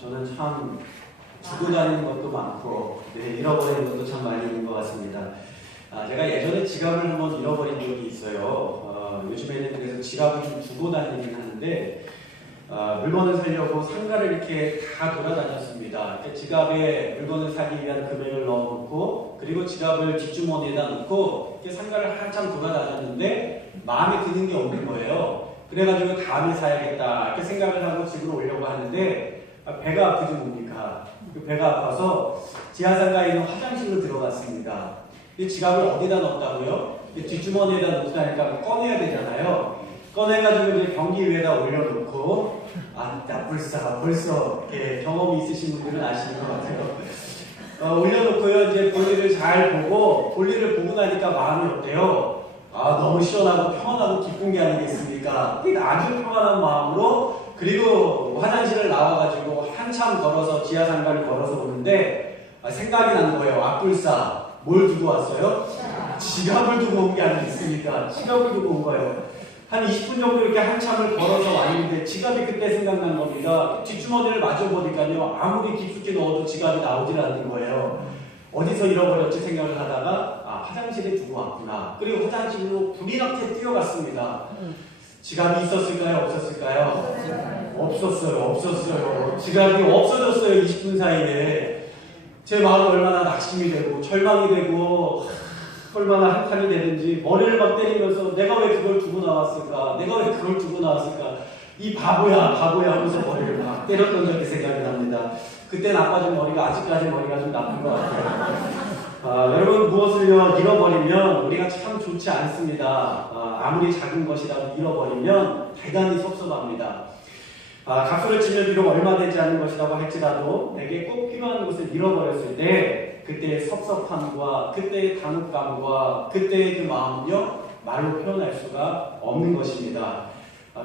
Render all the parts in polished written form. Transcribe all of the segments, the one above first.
저는 참 두고 다니는 것도 많고 잃어버리는 것도 참 많이 있는 것 같습니다. 제가 예전에 지갑을 한번 잃어버린 적이 있어요. 요즘에는 그래서 지갑을 좀 두고 다니긴 하는데 물건을 사려고 상가를 이렇게 다 돌아다녔습니다. 지갑에 물건을 사기 위한 금액을 넣어놓고 그리고 지갑을 뒷주머니에다 넣고 이렇게 상가를 한참 돌아다녔는데 마음에 드는 게 없는 거예요. 그래가지고 다음에 사야겠다 이렇게 생각을 하고 집으로 오려고 하는데 배가 아프지 뭡니까? 배가 아파서 지하상가에 있는 화장실로 들어갔습니다. 이 지갑을 어디다 넣었다고요? 뒷주머니에다 넣다니까 꺼내야 되잖아요. 꺼내가지고 이제 변기 위에다 올려놓고 나 벌써 이렇게 경험이 있으신 분들은 아시는 것 같아요. 올려놓고요 이제 볼일을 잘 보고 볼일을 보고 나니까 마음이 어때요? 너무 시원하고 평안하고 기쁜 게 아니겠습니까? 아주 평안한 마음으로 그리고 화장실을 나와가지고 한참 걸어서 지하상가를 걸어서 오는데 생각이 난 거예요. 악불사 뭘 두고 왔어요? 지갑을 두고 온 게 아니겠습니까? 지갑을 두고 온 거예요. 한 20분 정도 이렇게 한참을 걸어서 와 있는데 지갑이 그때 생각난 겁니다. 뒷주머니를 마주 보니까요 아무리 깊숙이 넣어도 지갑이 나오질 않는 거예요. 어디서 잃어버렸지 생각을 하다가 화장실에 두고 왔구나. 그리고 화장실로 불이 나게 뛰어갔습니다. 지갑이 있었을까요? 없었을까요? 없었어요. 지갑이 없어졌어요. 20분 사이에. 제 마음이 얼마나 낙심이 되고 절망이 되고 얼마나 한탄이 되는지 머리를 막 때리면서 내가 왜 그걸 두고 나왔을까? 이 바보야 하면서 머리를 막 때렸던 적이 생각이 납니다. 그때 나빠진 머리가 아직까지 머리가 좀 나쁜 것 같아요. 여러분 무엇을요 잃어버리면 우리가 참 좋지 않습니다. 아무리 작은 것이라도 잃어버리면 대단히 섭섭합니다. 값으로 치면 비록 얼마 되지 않는 것이라고 할지라도 내게 꼭 필요한 것을 잃어버렸을 때 그때의 섭섭함과 그때의 단혹감과 그때의 그 마음은요 말로 표현할 수가 없는 것입니다.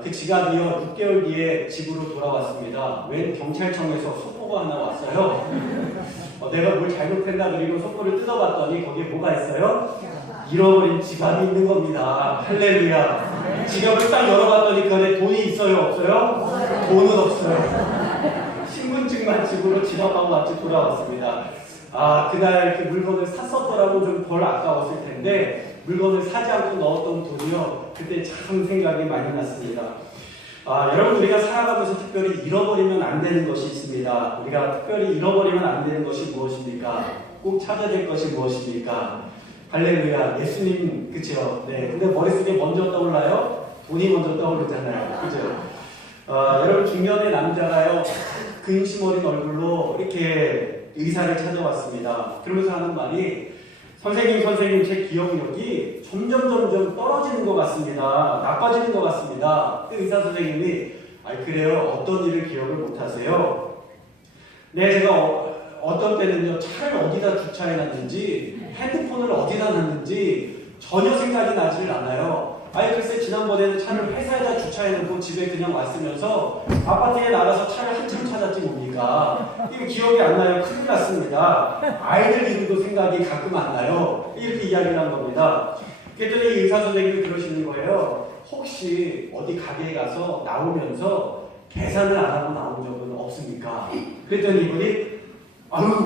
그 지갑이요 6개월 뒤에 집으로 돌아왔습니다. 웬 경찰청에서 속보가 하나 왔어요. 내가 뭘 잘못했나 그리고 속보를 뜯어봤더니 거기에 뭐가 있어요? 잃어버린 지갑이 있는 겁니다. 할렐루야. 지갑을 딱 열어봤더니 그 안에 돈이 있어요? 없어요? 돈은 없어요. 신분증만 집으로 지갑하고 같이 돌아왔습니다. 그날 그 물건을 샀었더라고 좀 덜 아까웠을 텐데 물건을 사지 않고 넣었던 돈이요 그때 참 생각이 많이 났습니다. 여러분 우리가 살아가면서 특별히 잃어버리면 안 되는 것이 있습니다. 우리가 특별히 잃어버리면 안 되는 것이 무엇입니까? 꼭 찾아야 될 것이 무엇입니까? 할렐루야. 예수님 그쵸? 네. 근데 머릿속에 먼저 떠올라요? 돈이 먼저 떠오르잖아요. 그죠? 여러분 중년의 남자가요 근심 어린 얼굴로 이렇게 의사를 찾아왔습니다. 그러면서 하는 말이 선생님 제 기억력이 점점 떨어지는 것 같습니다. 나빠지는 것 같습니다. 그 의사 선생님이 그래요? 어떤 일을 기억을 못하세요? 네, 제가 어떤 때는요 차를 어디다 주차해놨는지 핸드폰을 어디다 놨는지 전혀 생각이 나질 않아요. 글쎄 지난번에는 차를 회사에다 주차해놓고 집에 그냥 왔으면서 아파트에 나가서 차를 한참 찾았지 뭡니까? 이거 기억이 안 나요. 큰일 났습니다. 아이들 이름도 생각이 가끔 안 나요. 이렇게 이야기를 한 겁니다. 그랬더니 의사 선생님이 그러시는 거예요. 혹시 어디 가게에 가서 나오면서 계산을 안 하고 나온 적은 없습니까? 그랬더니 이분이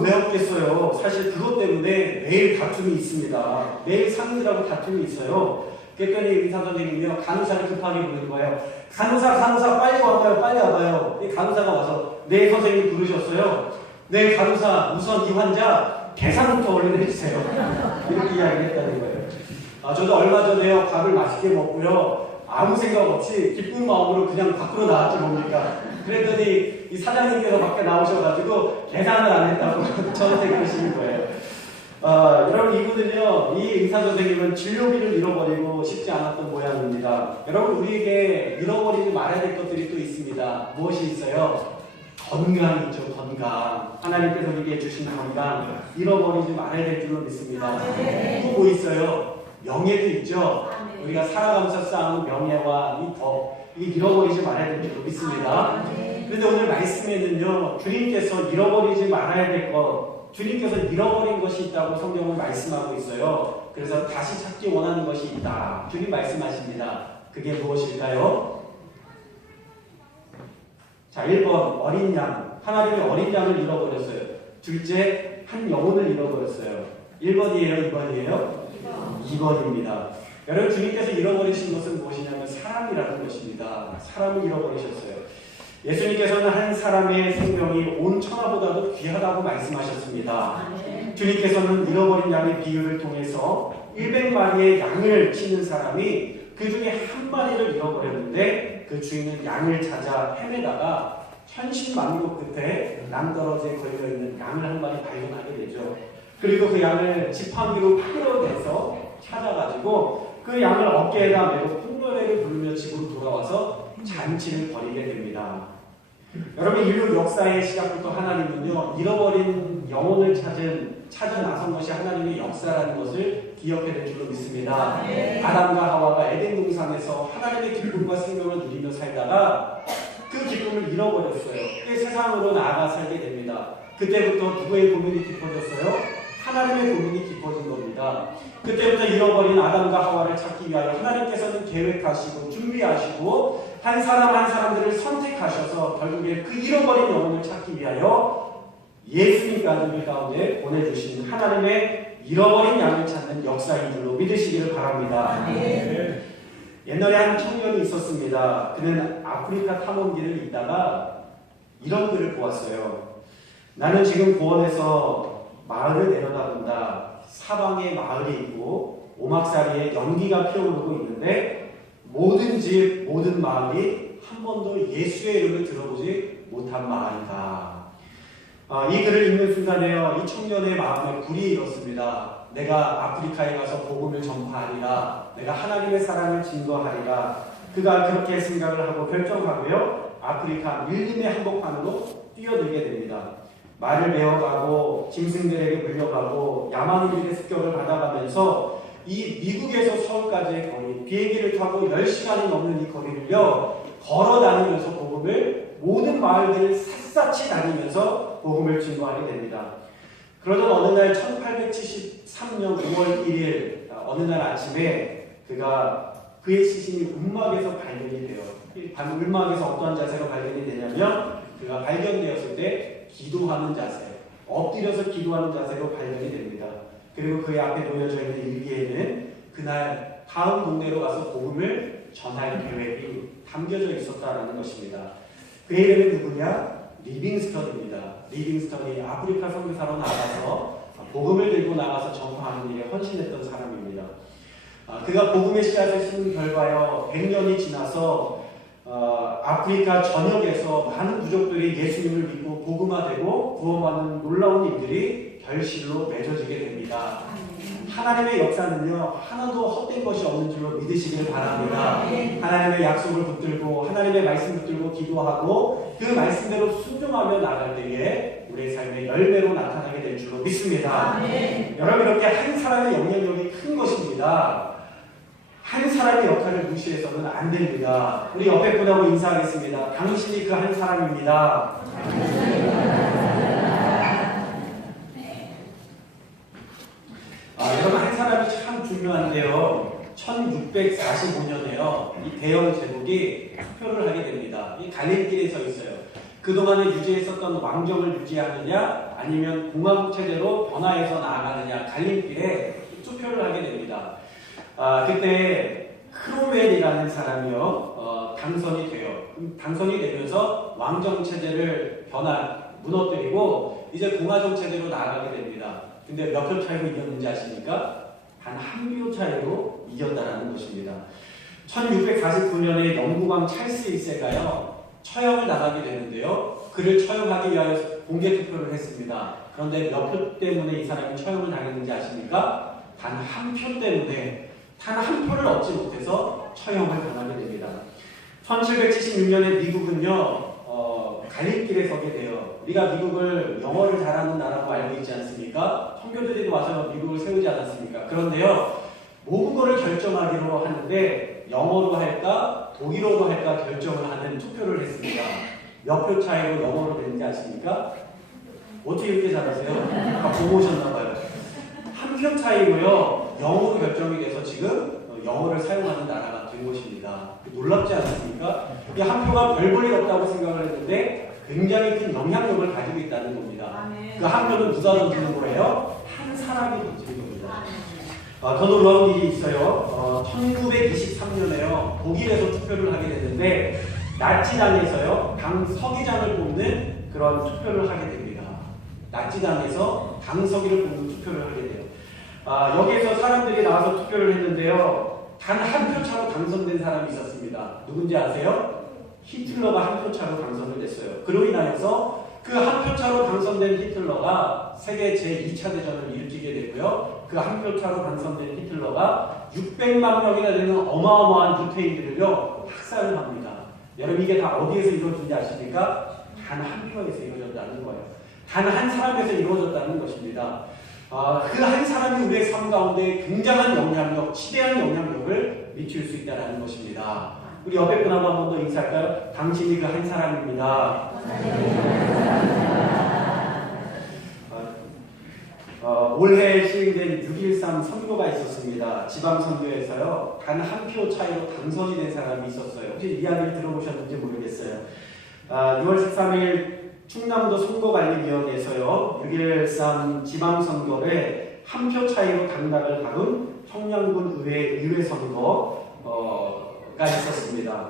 왜 없겠어요. 사실 그것 때문에 매일 다툼이 있습니다. 매일 상인들하고 다툼이 있어요. 그랬더니 의사 선생님이요 간호사를 급하게 부르는 거예요. 간호사 빨리 와봐요. 이 간호사가 와서 네 선생님 부르셨어요. 네 간호사 우선 이 환자 계산부터 얼른 해주세요. 이렇게 이야기를 했다는 거예요. 저도 얼마 전에요 밥을 맛있게 먹고요 아무 생각 없이 기쁜 마음으로 그냥 밖으로 나왔지 뭡니까? 그랬더니 이 사장님께서 밖에 나오셔가지고 계산을 안 했다고 저한테 그러시는 거예요. 여러분 이분은요 이 의사 선생님은 진료비를 잃어버리고 싶지 않았던 모양입니다. 여러분 우리에게 잃어버리지 말아야 될 것들이 또 있습니다. 무엇이 있어요? 건강이 있죠. 건강. 하나님께서 우리에게 주신 건강 잃어버리지 말아야 될 줄로 믿습니다. 또 뭐 있어요? 명예도 있죠. 우리가 살아가면서 쌓은 명예와 이 덕 이게 잃어버리지 말아야 될 줄로 믿습니다. 그런데 오늘 말씀에는요 주님께서 잃어버리지 말아야 될 것 주님께서 잃어버린 것이 있다고 성경은 말씀하고 있어요. 그래서 다시 찾기 원하는 것이 있다. 주님 말씀하십니다. 그게 무엇일까요? 자, 1번 어린 양. 하나님의 어린 양을 잃어버렸어요. 둘째, 한 영혼을 잃어버렸어요. 1번이에요? 2번이에요? 2번입니다. 여러분, 주님께서 잃어버리신 것은 무엇이냐면 사람이라는 것입니다. 사람을 잃어버리셨어요. 예수님께서는 한 사람의 생명이 온 천하보다도 귀하다고 말씀하셨습니다. 주님께서는 잃어버린 양의 비유를 통해서 100마리의 양을 치는 사람이 그 중에 한 마리를 잃어버렸는데 그 주인은 양을 찾아 헤매다가 천신만고 끝에 낭떠러지에 걸려있는 양을 한 마리 발견하게 되죠. 그리고 그 양을 지팡이로 끌어내서 찾아가지고 그 양을 어깨에다 메고 콩노래를 부르며 집으로 돌아와서 잔치를 벌이게 됩니다. 여러분, 인류 역사의 시작부터 하나님은요, 잃어버린 영혼을 찾아 나선 것이 하나님의 역사라는 것을 기억해야 될 줄로 믿습니다. 아담과 하와가 에덴 동산에서 하나님의 기쁨과 생명을 누리며 살다가 그 기쁨을 잃어버렸어요. 그 세상으로 나아가 살게 됩니다. 그때부터 누구의 고민이 깊어졌어요? 하나님의 고민이 깊어진 겁니다. 그때부터 잃어버린 아담과 하와를 찾기 위하여 하나님께서는 계획하시고 준비하시고 한 사람 한 사람들을 선택하셔서 결국에 그 잃어버린 영혼을 찾기 위하여 예수님까지 우리 가운데 보내주신 하나님의 잃어버린 양을 찾는 역사인 줄로 믿으시기를 바랍니다. 옛날에 한 청년이 있었습니다. 그는 아프리카 탐험기를 있다가 이런 글을 보았어요. 나는 지금 고원에서 마을을 내려다본다. 사방에 마을이 있고 오막살이에 연기가 피어오르고 있는데 모든 집, 모든 마을이 한 번도 예수의 이름을 들어보지 못한 마을이다. 이 글을 읽는 순간에요, 이 청년의 마음에 불이 일었습니다. 내가 아프리카에 가서 복음을 전파하리라. 내가 하나님의 사랑을 증거하리라. 그가 그렇게 생각을 하고 결정하고요, 아프리카 밀림의 한복판으로 뛰어들게 됩니다. 말을 베어가고 짐승들에게 물려가고 야만인들의 습격을 받아가면서 이 미국에서 서울까지의 거리, 비행기를 타고 10시간이 넘는 이 거리를요, 걸어 다니면서 복음을 모든 마을들을 샅샅이 다니면서 복음을 증거하게 됩니다. 그러던 어느 날 1873년 5월 1일 어느 날 아침에 그의 시신이 움막에서 발견이 돼요. 움막에서 어떠한 자세로 발견이 되냐면 그가 발견되었을 때 기도하는 자세, 엎드려서 기도하는 자세로 발견이 됩니다. 그리고 그의 앞에 놓여져 있는 일기에는 그날 다음 동네로 가서 복음을 전할 계획이 담겨져 있었다는 것입니다. 그의 이름은 누구냐? 리빙스턴입니다. 리빙스턴이 아프리카 선교사로 나가서 복음을 들고 나가서 전파하는 일에 헌신했던 사람입니다. 그가 복음의 씨앗을 심은 결과요, 100년이 지나서 아프리카 전역에서 많은 부족들이 예수님을 믿고 복음화되고 구원받는 놀라운 일들이 결실로 맺어지게 됩니다. 하나님의 역사는요, 하나도 헛된 것이 없는 줄로 믿으시길 바랍니다. 하나님의 약속을 붙들고 하나님의 말씀 붙들고 기도하고 그 말씀대로 순종하며 나갈 때에 우리의 삶의 열매로 나타나게 될 줄로 믿습니다. 여러분, 이렇게 한 사람의 영향력이 큰 것입니다. 한 사람의 역할을 무시해서는 안 됩니다. 우리 옆에 분하고 인사하겠습니다. 당신이 그 한 사람입니다. 여러분, 한 사람이 참 중요한데요. 1645년에요. 이 대영 제국이 투표를 하게 됩니다. 이 갈림길에 서 있어요. 그동안에 유지했었던 왕정을 유지하느냐 아니면 공화국 체제로 변화해서 나아가느냐 갈림길에 투표를 하게 됩니다. 그때 크로멜이라는 사람이요, 당선이 돼요. 당선이 되면서 왕정 체제를 무너뜨리고 이제 공화정 체제로 나아가게 됩니다. 근데 몇 표 차이로 이겼는지 아십니까? 단 한 표 차이로 이겼다는 것입니다. 1649년에 영국왕 찰스 1세가요, 처형을 당하게 되는데요. 그를 처형하기 위하여 공개 투표를 했습니다. 그런데 몇 표 때문에 이 사람이 처형을 당했는지 아십니까? 단 한 표 때문에, 단 한 표를 얻지 못해서 처형을 당하게 됩니다. 1776년에 미국은요, 갈림길에 서게 돼요. 우리가 미국을 영어를 잘하는 나라고 알고 있지 않습니까? 선교들이 와서 미국을 세우지 않았습니까? 그런데요, 모국어를 결정하기로 하는데 영어로 할까 독일어로 할까 결정을 하는 투표를 했습니다. 몇 표 차이로 영어로 되는지 아십니까? 어떻게 이렇게 잘하세요? 보고 오셨나봐요. 한 표 차이로요, 영어로 결정이 돼서 지금 영어를 사용하는 나라가 된 것입니다. 놀랍지 않습니까? 이 한 표가 별 볼 일 없다고 생각을 했는데 굉장히 큰 영향력을 가지고 있다는 겁니다. 그 한 표는 누가 던지는 거예요? 한 사람이 던지는 겁니다. 더 놀라운 일이 있어요. 1923년에요. 독일에서 투표를 하게 됐는데 나치당에서요 당 서기장을 뽑는 그런 투표를 하게 됩니다. 나치당에서 당 서기를 뽑는 투표를 하게 돼요. 여기에서 사람들이 나와서 투표를 했는데요. 단 한 표 차로 당선된 사람이 있었습니다. 누군지 아세요? 히틀러가 한 표 차로 당선을 됐어요. 그로 인하여서 그 한 표 차로 당선된 히틀러가 세계 제2차 대전을 일으키게 되고요. 그 한 표 차로 당선된 히틀러가 600만 명이나 되는 어마어마한 유태인들을요 학살을 합니다. 여러분 이게 다 어디에서 이루어진지 아십니까? 단 한 표에서 이루어졌다는 거예요. 단 한 사람에서 이루어졌다는 것입니다. 그 한 사람이 우리의 삶 가운데 굉장한 영향력, 치대한 영향력을 미칠 수 있다는 것입니다. 우리 옆에 분하고 한 번 더 인사할까요? 당신이 그 한 사람입니다. 올해 시행된 6.13 선거가 있었습니다. 지방선거에서요. 단 한 표 차이로 당선이 된 사람이 있었어요. 혹시 이야기를 들어보셨는지 모르겠어요. 6월 13일 충남도 선거관리위원회에서요. 6.13 지방선거에 한 표 차이로 당락을 잡은 청량군 의회 선거가 있었습니다.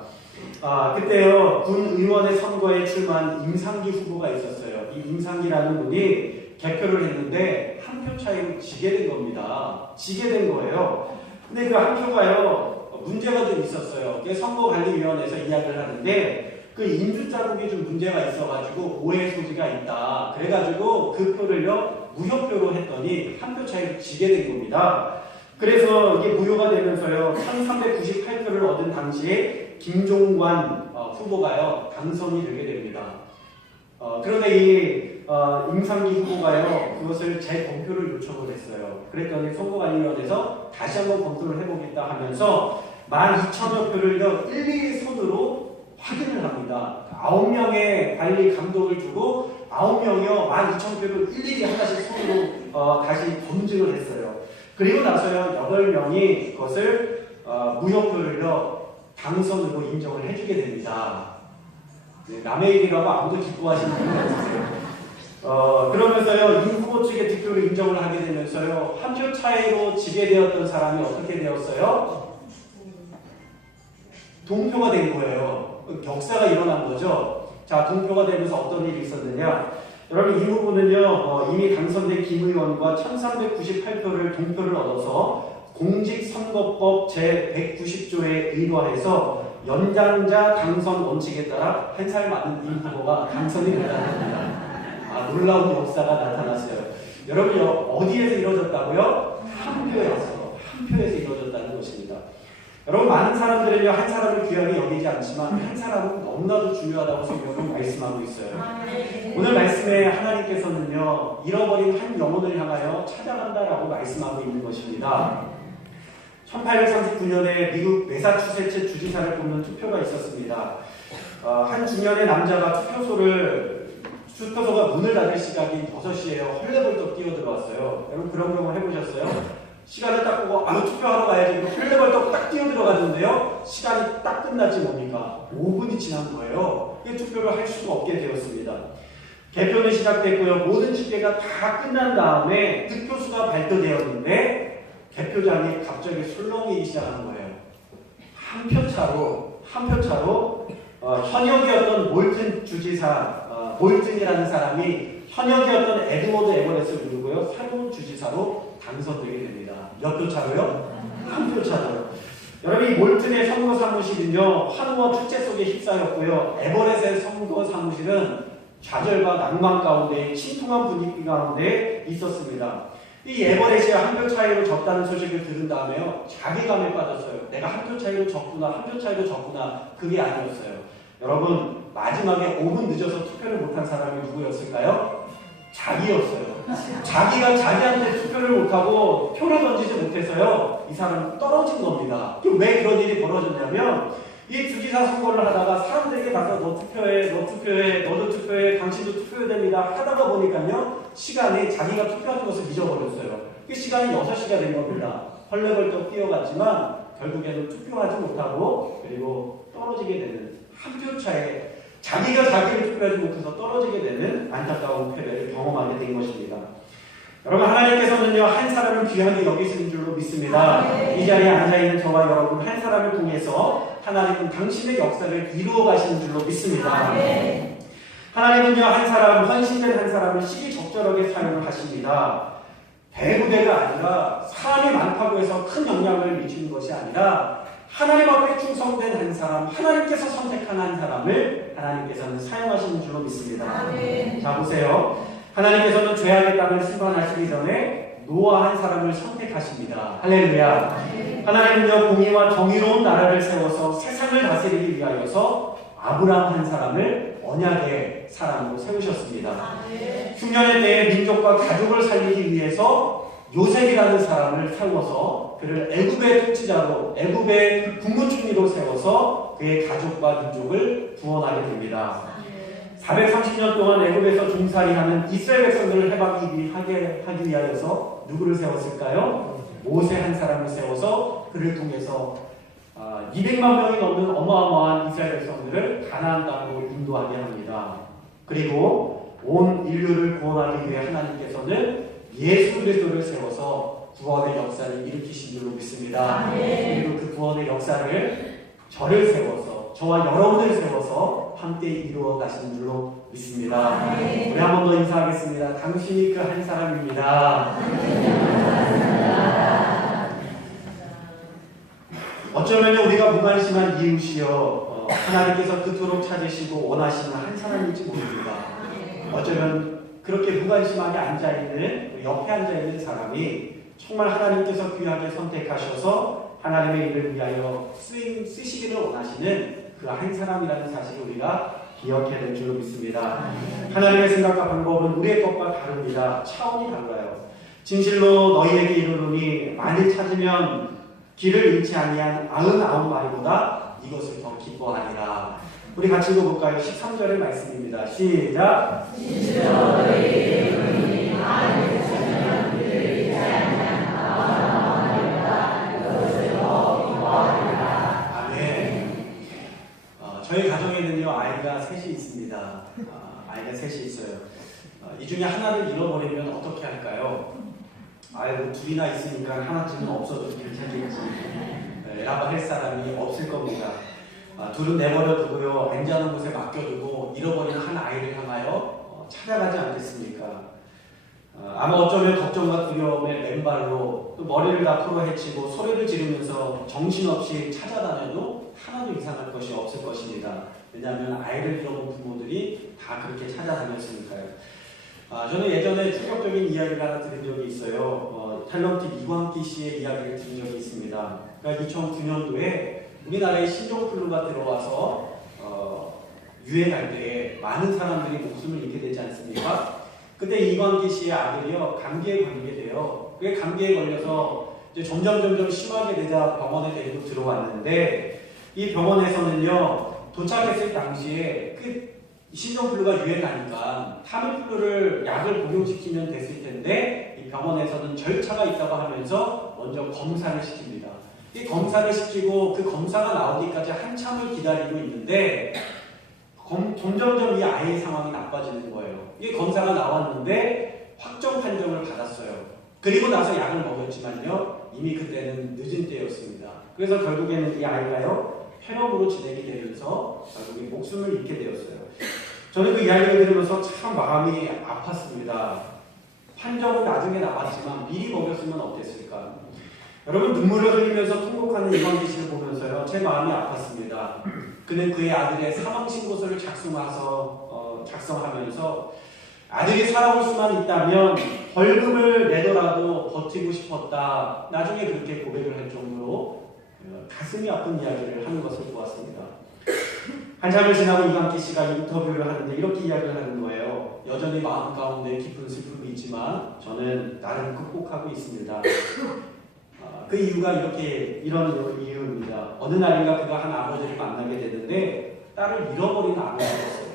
그때요. 군 의원의 선거에 출마한 임상기 후보가 있었어요. 이 임상기라는 분이 개표를 했는데 한 표 차이로 지게 된 겁니다. 지게 된 거예요. 근데 그 한 표가요. 문제가 좀 있었어요. 선거관리위원회에서 이야기를 하는데 그 인주 자국이 좀 문제가 있어가지고 오해 소지가 있다. 그래가지고 그 표를요 무효표로 했더니 한 표 차이로 지게 된 겁니다. 그래서 이게 무효가 되면서요 1398표를 얻은 당시에 김종관 후보가요 당선이 되게 됩니다. 그런데 이 임상기 후보가요 그것을 재검표를 요청을 했어요. 그랬더니 선거관리위원회에서 다시 한번 검토를 해보겠다 하면서 12,000여 표를요 일일이 손으로 확인을 합니다. 9명의 관리 감독을 두고 9명이요 12,000표를 일일이 하나씩 손으로 다시 검증을 했어요. 그리고 나서요 8명이 그것을 무효표를요 당선으로 인정을 해주게 됩니다. 네, 남의 일이라고 아무도 기뻐하시는 분은 없으세요. 그러면서요 이 후보 측의 득표를 인정을 하게 되면서요 한 표 차이로 지게 되었던 사람이 어떻게 되었어요? 동표가 된 거예요. 역사가 일어난 거죠. 자, 동표가 되면서 어떤 일이 있었느냐? 여러분 이 후보는요 이미 당선된 김 의원과 1398표를 동표를 얻어서 공직선거법 제190조에 의거해서 연장자 당선 원칙에 따라 한 살 많은 이 후보가 당선이 됐다는 겁니다. 놀라운 역사가 나타났어요. 여러분 어디에서 이루어졌다고요? 한 표에서 이루어졌다는 것입니다. 여러분 많은 사람들은요 한 사람을 귀하게 여기지 않지만 한 사람은 너무나도 중요하다고 성경은 말씀하고 있어요. 오늘 말씀에 하나님께서는요 잃어버린 한 영혼을 향하여 찾아간다라고 말씀하고 있는 것입니다. 1839년에 미국 매사추세츠 주지사를 뽑는 투표가 있었습니다. 한 중년의 남자가 투표소가 문을 닫을 시각인 6시에요. 헐레벌떡 뛰어들어왔어요. 여러분 그런 경우 해보셨어요? 시간을 딱 보고 투표하러 가야지 헐레벌떡 딱 뛰어들어가는데요. 시간이 딱 끝났지 뭡니까? 5분이 지난 거예요. 투표를 할 수가 없게 되었습니다. 개표는 시작됐고요. 모든 집계가 다 끝난 다음에 득표수가 발표되었는데 개표장이 갑자기 술렁이기 시작하는 거예요. 한 표 차로 현역이었던 몰튼 주지사, 몰튼이라는 사람이 현역이었던 에드워드 에버렛을 누르고요. 새로운 주지사로 당선되게 됩니다. 몇 표 차로요? 한 표 차로요. 여러분 이 몰튼의 선거 사무실은요 환호와 축제 속에 휩싸였고요. 에버렛의 선거 사무실은 좌절과 낭만 가운데 침통한 분위기 가운데 있었습니다. 이 에버렛이 한 표 차이로 졌다는 소식을 들은 다음에요 자괴감에 빠졌어요. 내가 한 표 차이로 졌구나, 한 표 차이로 졌구나. 그게 아니었어요. 여러분 마지막에 5분 늦어서 투표를 못한 사람이 누구였을까요? 자기였어요. 자기가 자기한테 투표를 못하고 표를 던지지 못해서요 이 사람은 떨어진 겁니다. 왜 그런 일이 벌어졌냐면 이 주지사 선거를 하다가 사람들에게 가서 너 투표해, 너도 투표해, 당신도 투표해야 됩니다 하다가 보니까요 시간이 자기가 투표하는 것을 잊어버렸어요. 그 시간이 6시가 된 겁니다. 헐레벌떡 뛰어갔지만 결국에는 투표하지 못하고 그리고 떨어지게 되는 한 표 차에 자기가 자기를 투표하지 못해서 떨어지게 되는 안타까운 패배를 경험하게 된 것입니다. 여러분, 하나님께서는요, 한 사람을 귀하게 여기시는 줄로 믿습니다. 이 자리에 앉아있는 저와 여러분 한 사람을 통해서 하나님은 당신의 역사를 이루어 가시는 줄로 믿습니다. 하나님은요, 한 사람, 헌신된 한 사람을 시기적절하게 사용을 하십니다. 대부대가 아니라 사람이 많다고 해서 큰 영향을 미치는 것이 아니라 하나님 앞에 충성된 한 사람, 하나님께서 선택한 한 사람을 하나님께서는 사용하시는 줄로 믿습니다. 자, 보세요. 하나님께서는 죄악의 땅을 심판하시기 전에 노아 한 사람을 선택하십니다. 할렐루야. 하나님은요, 공의와 정의로운 나라를 세워서 세상을 다스리기 위하여서 아브라함 한 사람을 언약의 사람으로 세우셨습니다. 흉년의 때에 민족과 가족을 살리기 위해서 요셉이라는 사람을 세워서 그를 애굽의 통치자로, 애굽의 국무총리로 세워서 그의 가족과 민족을 구원하게 됩니다. 430년 동안 애굽에서 종살이하는 이스라엘 백성들을 해방하기 하기 위하여서 누구를 세웠을까요? 모세 한 사람을 세워서 그를 통해서 200만 명이 넘는 어마어마한 이스라엘 백성들을 가나안 땅으로 인도하게 합니다. 그리고 온 인류를 구원하기 위해 하나님께서는 예수 그리스도를 세워서 구원의 역사를 일으키신 줄로 믿습니다. 그리고 그 구원의 역사를 저를 세워서, 저와 여러분을 세워서 함께 이루어 가시는 줄로 믿습니다. 우리 한 번 더 인사하겠습니다. 당신이 그 한 사람입니다. 어쩌면 우리가 무관심한 이웃이요, 하나님께서 그토록 찾으시고 원하시는 한 사람일지 모릅니다. 어쩌면 그렇게 무관심하게 앉아있는, 옆에 앉아있는 사람이 정말 하나님께서 귀하게 선택하셔서 하나님의 일을 위하여 쓰시기를 원하시는 그 한 사람이라는 사실을 우리가 기억해야 될 줄로 믿습니다. 하나님의 생각과 방법은 우리의 것과 다릅니다. 차원이 달라요. 진실로 너희에게 이르노니 만일 찾으면 길을 잃지 아니한 99마리보다 이것을 더 기뻐하리라. 우리 같이 읽어볼까요? 13절의 말씀입니다. 시작. 진실로 너희에게 이르노니 만일 찾으면 길을 잃지 아니한 99마리보다 이것을 더 기뻐하리라. 아멘. 저희 가정에는요, 아이가 셋이 있습니다. 아이가 셋이 있어요. 이 중에 하나를 잃어버리면 어떻게 할까요? 아이고, 둘이나 있으니까 하나쯤은 없어도 괜찮겠지 라고 할 사람이 없을 겁니다. 둘은 내버려 두고요, 안전한 곳에 맡겨두고 잃어버리는 한 아이를 향하여 찾아가지 않겠습니까? 아마 어쩌면 걱정과 두려움에 맨발로 또 머리를 앞으로 헤치고 소리를 지르면서 정신없이 찾아다녀도 하나도 이상할 것이 없을 것입니다. 왜냐하면 아이를 잃어본 부모들이 다 그렇게 찾아다녔으니까요. 저는 예전에 충격적인 이야기를 하나 들은 적이 있어요. 탤런트 이광기 씨의 이야기를 들은 적이 있습니다. 그러니까 2009년도에 우리나라에 신종플루가 들어와서 유행할 때 많은 사람들이 목숨을 잃게 되지 않습니까? 그때 이광기 씨의 아들이요, 감기에 걸리게 돼요. 그게 감기에 걸려서 이제 점점 심하게 되자 병원에 데리고 들어왔는데, 이 병원에서는요, 도착했을 당시에 그 신종플루가 유행하니까 타미플루를 약을 복용시키면 됐을 텐데, 이 병원에서는 절차가 있다고 하면서 먼저 검사를 시킵니다. 이 검사를 시키고 그 검사가 나오기까지 한참을 기다리고 있는데 점점 이 아이의 상황이 나빠지는 거예요. 이 검사가 나왔는데 확정 판정을 받았어요. 그리고 나서 약을 먹였지만요, 이미 그때는 늦은 때였습니다. 그래서 결국에는 이 아이가요, 폐렴으로 진행이 되면서 결국에 목숨을 잃게 되었어요. 저는 그 이야기를 들으면서 참 마음이 아팠습니다. 판정은 나중에 나왔지만 미리 먹였으면 어땠을까? 여러분, 눈물을 흘리면서 통곡하는 이광기 씨를 보면서요, 제 마음이 아팠습니다. 그는 그의 아들의 사망신고서를 작성하면서 아들이 살아올 수만 있다면 벌금을 내더라도 버티고 싶었다, 나중에 그렇게 고백을 할 정도로 가슴이 아픈 이야기를 하는 것을 보았습니다. 한참을 지나고 이광기 씨가 인터뷰를 하는데 이렇게 이야기를 하는 거예요. 여전히 마음 가운데 깊은 슬픔이 있지만 저는 나름 극복하고 있습니다. 그 이유가 이런 이유입니다. 어느 날인가 그가 한 아버지를 만나게 되는데 딸을 잃어버린 아버지였어요.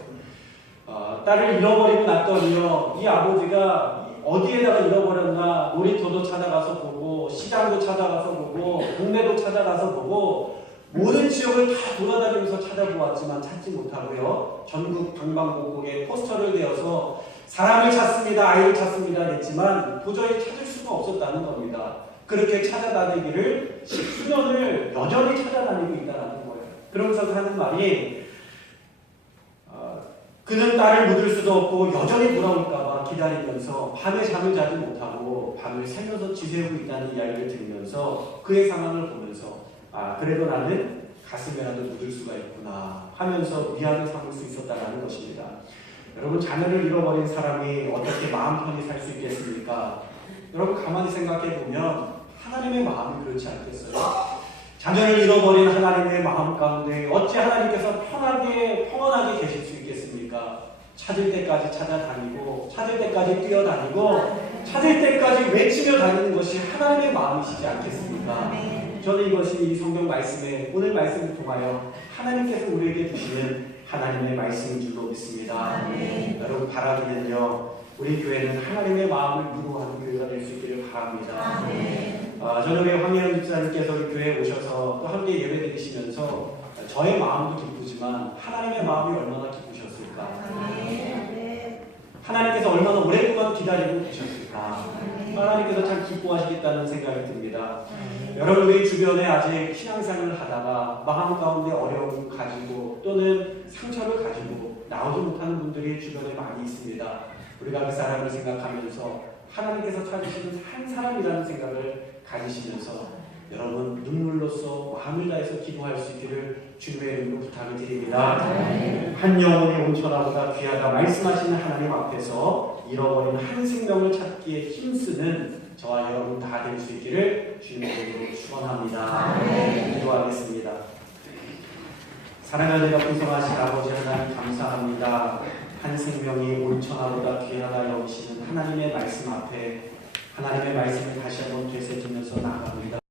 딸을 잃어버리고 났더니요, 이 아버지가 어디에다가 잃어버렸나 놀이터도 찾아가서 보고 시장도 찾아가서 보고 동네도 찾아가서 보고 모든 지역을 다 돌아다니면서 찾아보았지만 찾지 못하고요. 전국 방방곡곡에 포스터를 대어서 사람을 찾습니다. 아이를 찾습니다. 했지만 도저히 찾을 수가 없었다는 겁니다. 그렇게 찾아다니기를 10수년을 여전히 찾아다니고 있다는 거예요. 그러면서 하는 말이 그는 딸을 묻을 수도 없고 여전히 돌아올까봐 기다리면서 밤에 잠을 자지 못하고 밤을 새면서 지새우고 있다는 이야기를 들으면서 그의 상황을 보면서 그래도 나는 가슴에라도 묻을 수가 있구나 하면서 위안을 삼을 수 있었다는 것입니다. 여러분, 자녀를 잃어버린 사람이 어떻게 마음 편히 살 수 있겠습니까? 여러분, 가만히 생각해 보면 하나님의 마음이 그렇지 않겠어요? 자녀를 잃어버린 하나님의 마음 가운데 어찌 하나님께서 평안하게 계실 수 있겠습니까? 찾을 때까지 찾아다니고 찾을 때까지 뛰어다니고 찾을 때까지 외치며 다니는 것이 하나님의 마음이시지 않겠습니까? 저는 이것이 이 성경 말씀에 오늘 말씀을 통하여 하나님께서 우리에게 주시는 하나님의 말씀인 줄로 믿습니다. 여러분, 바라기는요, 우리 교회는 하나님의 마음을 이루어하는 교회가 될 수 있기를 바랍니다. 저녁에 황혜연 집사님께서 우리 교회에 오셔서 또 함께 예배 드리시면서 저의 마음도 기쁘지만 하나님의 마음이 얼마나 기쁘셨을까? 하나님께서 얼마나 오랫동안 기다리고 계셨을까? 하나님께서 참 기뻐하시겠다는 생각이 듭니다. 여러분, 우리 주변에 아직 신앙생활을 하다가 마음 가운데 어려움을 가지고 또는 상처를 가지고 나오지 못하는 분들이 주변에 많이 있습니다. 우리가 그 사람을 생각하면서 하나님께서 찾으시는 한 사람이라는 생각을 가지시면서 여러분, 눈물로써 마음을 다해서 기도할 수 있기를 주님의 이름으로 부탁을 드립니다. 한 영혼이 온천하보다 귀하다 말씀하시는 하나님 앞에서 잃어버린 한 생명을 찾기에 힘쓰는 저와 여러분 다 될 수 있기를 주님의 이름으로 축원합니다. 기도하겠습니다. 사랑하는 내가 풍성하신 아버지 하나님, 감사합니다. 한 생명이 온천하보다 귀하다 여기시는 하나님의 말씀 앞에 하나님의 말씀을 다시 한번 되새기면서 나아갑니다.